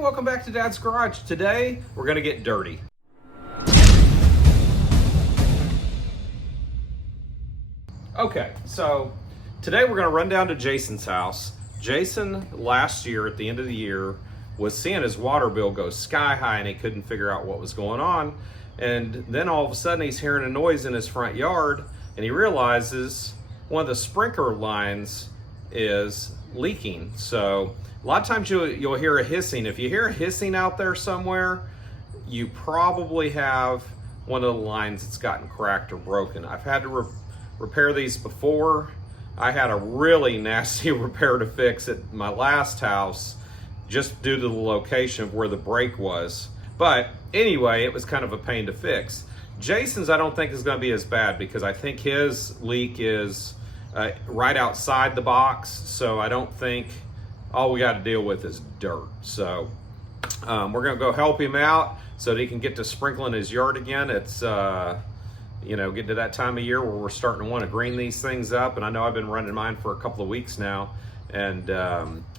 welcome back to Dad's Garage. Today, we're gonna get dirty. Okay, so today we're gonna run down to Jason's house. Jason, last year, at the end of the year, was seeing his water bill go sky high and he couldn't figure out what was going on. And then all of a sudden he's hearing a noise in his front yard and he realizes one of the sprinkler lines is leaking. So a lot of times you'll hear a hissing. If you hear a hissing out there somewhere, you probably have one of the lines that's gotten cracked or broken. I've had to repair these before. I had a really nasty repair to fix at my last house just due to the location of where the break was. But anyway, it was kind of a pain to fix. Jason's I don't think is gonna be as bad because I think his leak is right outside the box. So I don't think all we got to deal with is dirt. So we're gonna go help him out so that he can get to sprinkling his yard again. It's getting to that time of year where we're starting to want to green these things up. And I know I've been running mine for a couple of weeks now. And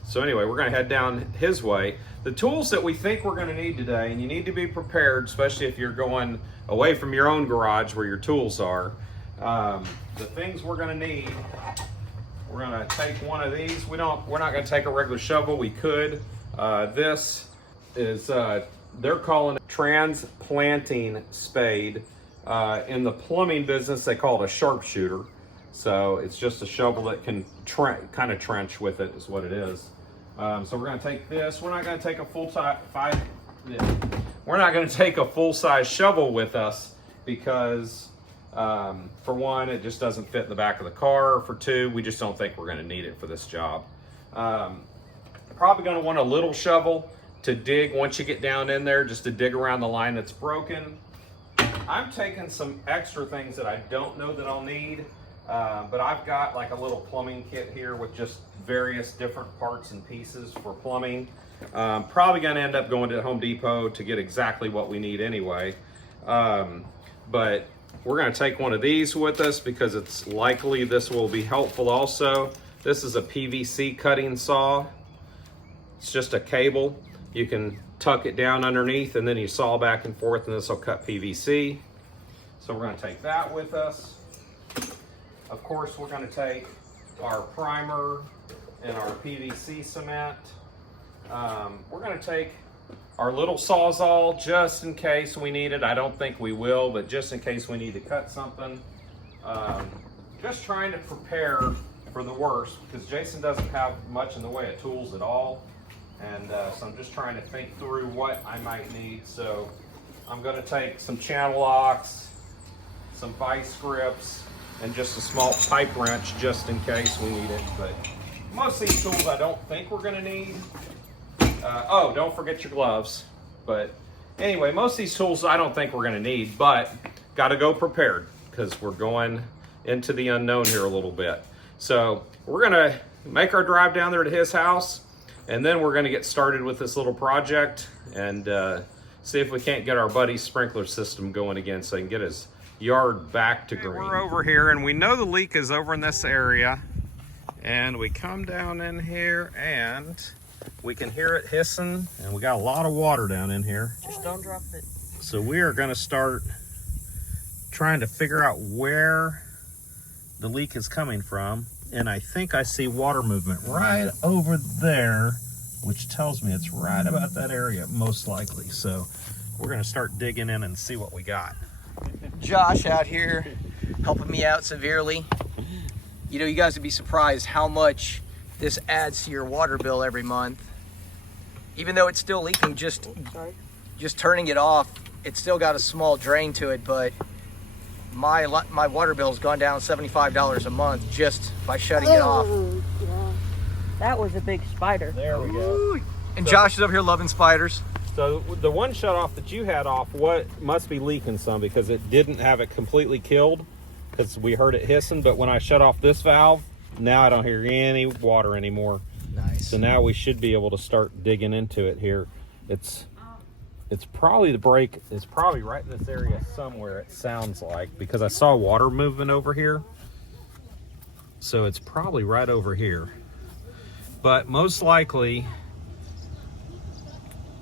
so anyway, we're gonna head down his way. The tools that we think we're gonna need today, and you need to be prepared, especially if you're going away from your own garage where your tools are. The things we're gonna need, we're gonna take one of these. We're not gonna take a regular shovel. We could. This is, they're calling it transplanting spade. In the plumbing business, they call it a sharpshooter. So it's just a shovel that can kind of trench with it is what it is. So we're gonna take this. We're not gonna take a full-size shovel with us because for one, it just doesn't fit in the back of the car. For two, we just don't think we're gonna need it for this job. Probably gonna want a little shovel to dig once you get down in there, just to dig around the line that's broken. I'm taking some extra things that I don't know that I'll need, but I've got like a little plumbing kit here with just various different parts and pieces for plumbing. Probably gonna end up going to Home Depot to get exactly what we need anyway. But we're gonna take one of these with us because it's likely this will be helpful also. This is a PVC cutting saw. It's just a cable. You can tuck it down underneath and then you saw back and forth and this will cut PVC. So we're gonna take that with us. Of course, we're gonna take our primer and our PVC cement. We're gonna take our little Sawzall just in case we need it. I don't think we will, but just in case we need to cut something. Just trying to prepare for the worst because Jason doesn't have much in the way of tools at all. And so I'm just trying to think through what I might need. So I'm gonna take some channel locks, some vice grips, and just a small pipe wrench just in case we need it. But most of these tools I don't think we're gonna need. Oh, don't forget your gloves. But anyway, most of these tools I don't think we're gonna need, but gotta go prepared because we're going into the unknown here a little bit. So we're gonna make our drive down there to his house, and then we're gonna get started with this little project and see if we can't get our buddy's sprinkler system going again so he can get his yard back to green. We're over here and we know the leak is over in this area. And we come down in here and we can hear it hissing and we got a lot of water down in here. Just don't drop it. So we are gonna start trying to figure out where the leak is coming from. And I think I see water movement right over there, which tells me it's right about that area, most likely. So we're gonna start digging in and see what we got. Josh out here helping me out severely. You know, you guys would be surprised how much this adds to your water bill every month. Even though it's still leaking, just turning it off, it's still got a small drain to it, but my water bill has gone down $75 a month just by shutting it off. Yeah. That was a big spider. There we go. And Josh is over here loving spiders. So the one shut off that you had off, what must be leaking some because it didn't have it completely killed because we heard it hissing, but when I shut off this valve, now I don't hear any water anymore. Nice. So now we should be able to start digging into it here. It's probably the break is probably right in this area somewhere, it sounds like, because I saw water moving over here. So it's probably right over here. But most likely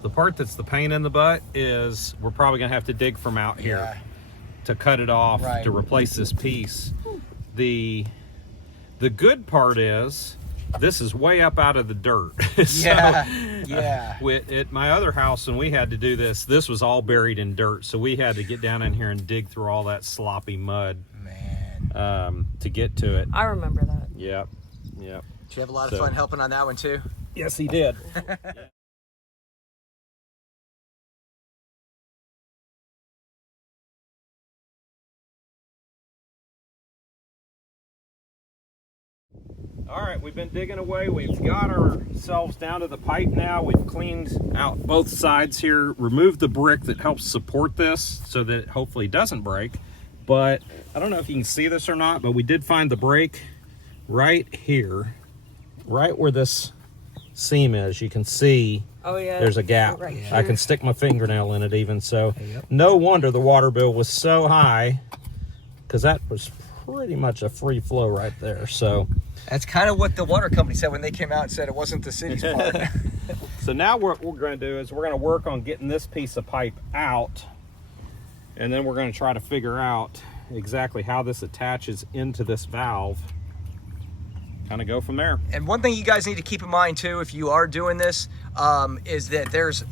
The part that's the pain in the butt is we're probably gonna have to dig from out here to cut it off to replace this piece. The good part is this is way up out of the dirt. So, at my other house, when we had to do this, this was all buried in dirt. So we had to get down in here and dig through all that sloppy mud, to get to it. I remember that. Yep. Did you have a lot of fun helping on that one too? Yes, he did. All right, we've been digging away. We've got ourselves down to the pipe now. We've cleaned out both sides here, removed the brick that helps support this so that it hopefully doesn't break. But I don't know if you can see this or not, but we did find the break right here, right where this seam is. You can see there's a gap. Right, I can stick my fingernail in it even. So no wonder the water bill was so high, because that was pretty much a free flow right there. So that's kind of what the water company said when they came out and said it wasn't the city's part. So now what we're going to do is we're going to work on getting this piece of pipe out, and then we're going to try to figure out exactly how this attaches into this valve. Kind of go from there. And one thing you guys need to keep in mind too, if you are doing this, is that there's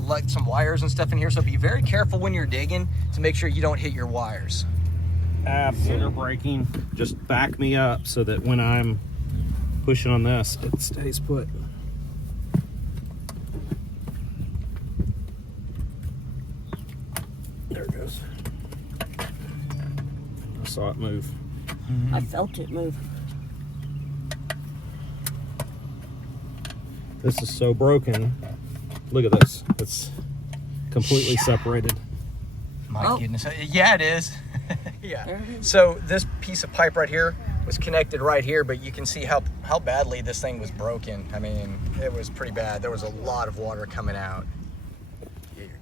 like some wires and stuff in here. So be very careful when you're digging to make sure you don't hit your wires. Absolutely. Braking, just back me up so that when I'm pushing on this, it stays put. There it goes. I saw it move. I felt it move. This is so broken. Look at this. It's completely separated. My goodness. Yeah, it is. Yeah. So this piece of pipe right here was connected right here, but you can see how badly this thing was broken. I mean, it was pretty bad. There was a lot of water coming out.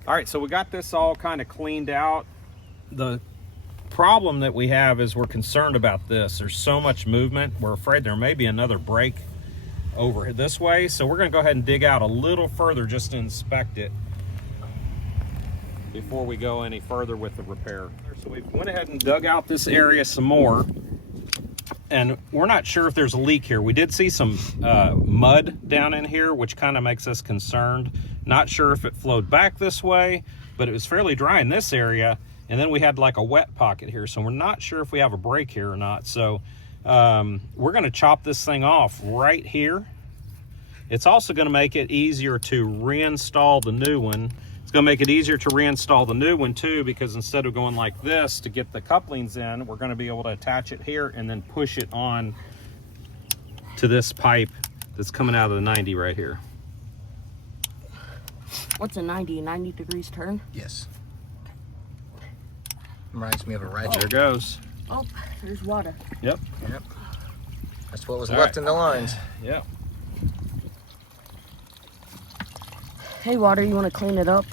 All right, so we got this all kind of cleaned out. The problem that we have is we're concerned about this. There's so much movement. We're afraid there may be another break over this way. So we're gonna go ahead and dig out a little further just to inspect it before we go any further with the repair. So we went ahead and dug out this area some more, and we're not sure if there's a leak here. We did see some mud down in here, which kind of makes us concerned. Not sure if it flowed back this way, but it was fairly dry in this area, and then we had like a wet pocket here, so we're not sure if we have a break here or not. So we're going to chop this thing off right here. It's also going to make it easier to reinstall the new one. It's going to make it easier to reinstall the new one too, because instead of going like this to get the couplings in, we're going to be able to attach it here and then push it on to this pipe that's coming out of the 90 right here. What's a 90? 90 degrees turn? Yes. Reminds me of a ratchet. There it goes. Oh, there's water. Yep. That's what was left in the lines. Yeah. Hey, water, you want to clean it up?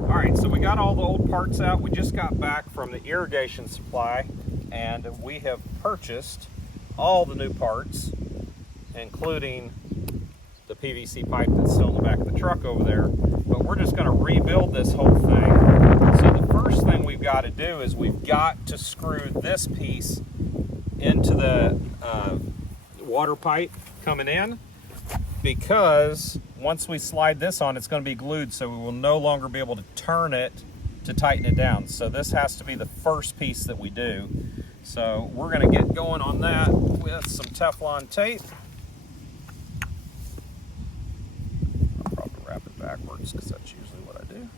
All right, so we got all the old parts out. We just got back from the irrigation supply, and we have purchased all the new parts, including the PVC pipe that's still in the back of the truck over there. But we're just going to rebuild this whole thing. So the first thing we've got to do is we've got to screw this piece into the water pipe coming in, because once we slide this on, it's going to be glued, so we will no longer be able to turn it to tighten it down. So this has to be the first piece that we do. So we're going to get going on that with some Teflon tape. I'll probably wrap it backwards because that's usually what I do.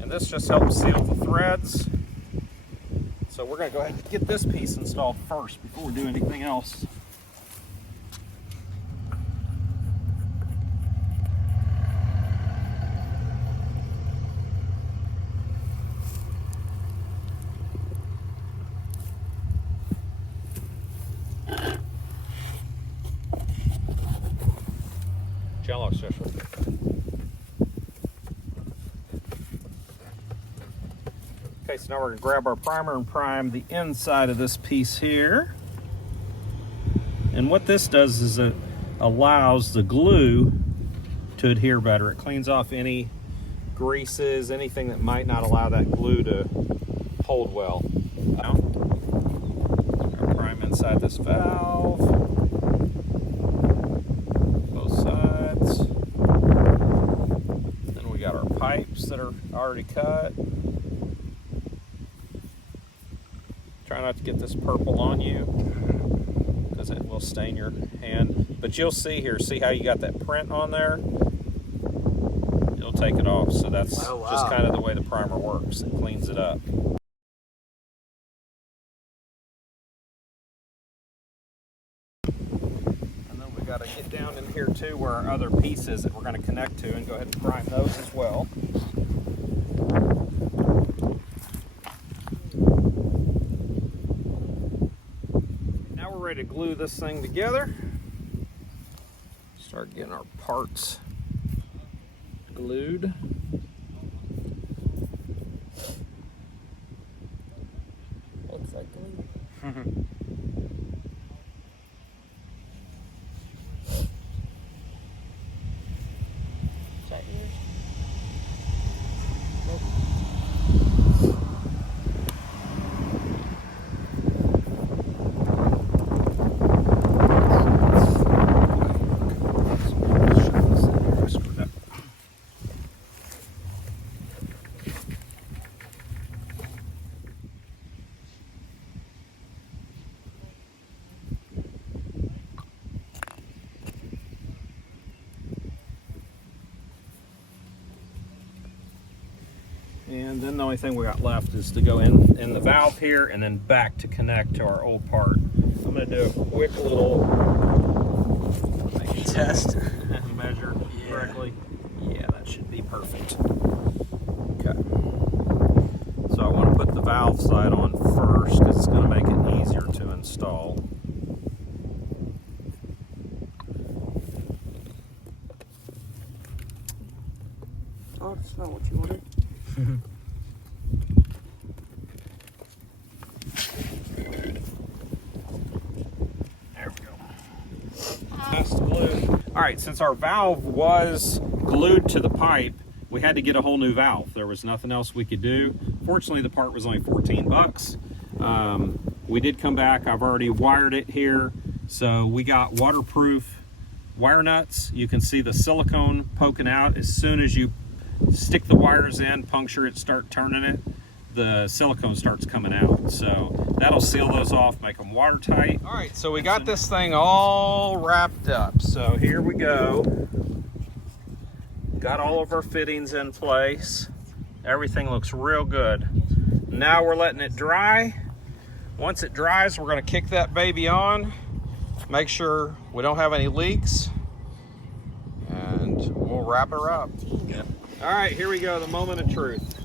And this just helps seal the threads. So we're going to go ahead and get this piece installed first before we do anything else. John Locke special. Okay, so now we're gonna grab our primer and prime the inside of this piece here. And what this does is it allows the glue to adhere better. It cleans off any greases, anything that might not allow that glue to hold well. Now, prime inside this valve, both sides. Then we got our pipes that are already cut. Try not to get this purple on you because it will stain your hand. But you'll see here, see how you got that print on there? It'll take it off. So that's just kind of the way the primer works. It cleans it up. And then we got to get down in here too where our other pieces that we're going to connect to, and go ahead and prime those as well. To glue this thing together. Start getting our parts glued. Looks like glue. Is that yours? Nope. And then the only thing we got left is to go in the valve here and then back to connect to our old part. I'm going to do a quick little Test. measure correctly. Yeah, that should be perfect. Okay. So I want to put the valve side on first because it's going to make it easier to install. Oh, that's not what you wanted. There we go. Test glue. All right, since our valve was glued to the pipe, we had to get a whole new valve. There was nothing else we could do. Fortunately, the part was only 14 bucks. We did come back. I've already wired it here. So we got waterproof wire nuts. You can see the silicone poking out. As soon as you stick the wires in, puncture it, start turning it, the silicone starts coming out. So that'll seal those off, make them watertight. All right, so we got this thing all wrapped up. So here we go. Got all of our fittings in place. Everything looks real good. Now we're letting it dry. Once it dries, we're gonna kick that baby on, make sure we don't have any leaks, and we'll wrap her up. Yeah. All right, here we go, the moment of truth.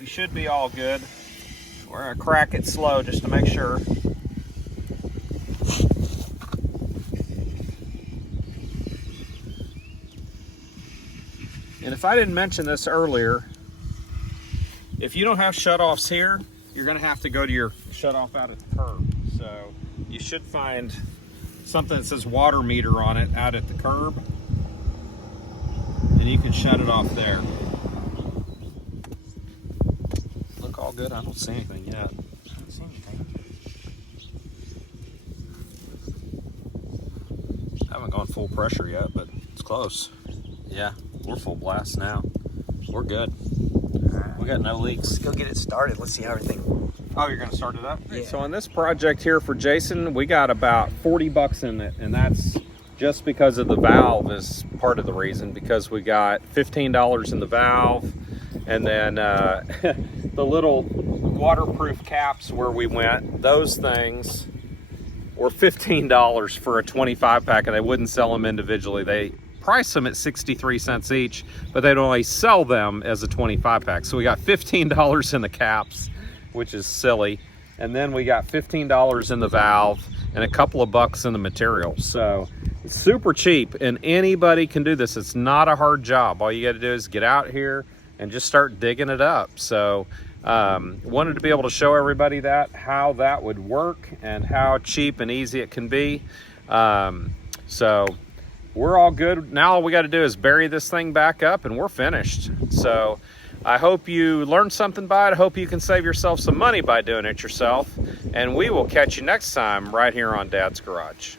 We should be all good. We're gonna crack it slow just to make sure. And if I didn't mention this earlier, if you don't have shutoffs here, you're gonna have to go to your shutoff out at the curb. So you should find something that says water meter on it out at the curb, and you can shut it off there. Look all good? I don't see anything yet. I don't see anything. I haven't gone full pressure yet, but it's close. Yeah, we're full blast now. We're good. We got no leaks. Let's go get it started. Let's see how everything. Oh, you're gonna start it up? Yeah. So on this project here for Jason, we got about 40 bucks in it, and that's just because of the valve is part of the reason, because we got $15 in the valve, and then the little waterproof caps where we went, those things were $15 for a 25 pack, and they wouldn't sell them individually. They price them at 63 cents each, but they'd only sell them as a 25 pack. So we got $15 in the caps, which is silly. And then we got $15 in the valve and a couple of bucks in the material. So it's super cheap, and anybody can do this. It's not a hard job. All you got to do is get out here and just start digging it up. So Wanted to be able to show everybody that, how that would work and how cheap and easy it can be. So we're all good. Now all we got to do is bury this thing back up and we're finished. So I hope you learned something by it. I hope you can save yourself some money by doing it yourself. And we will catch you next time right here on Dad's Garage.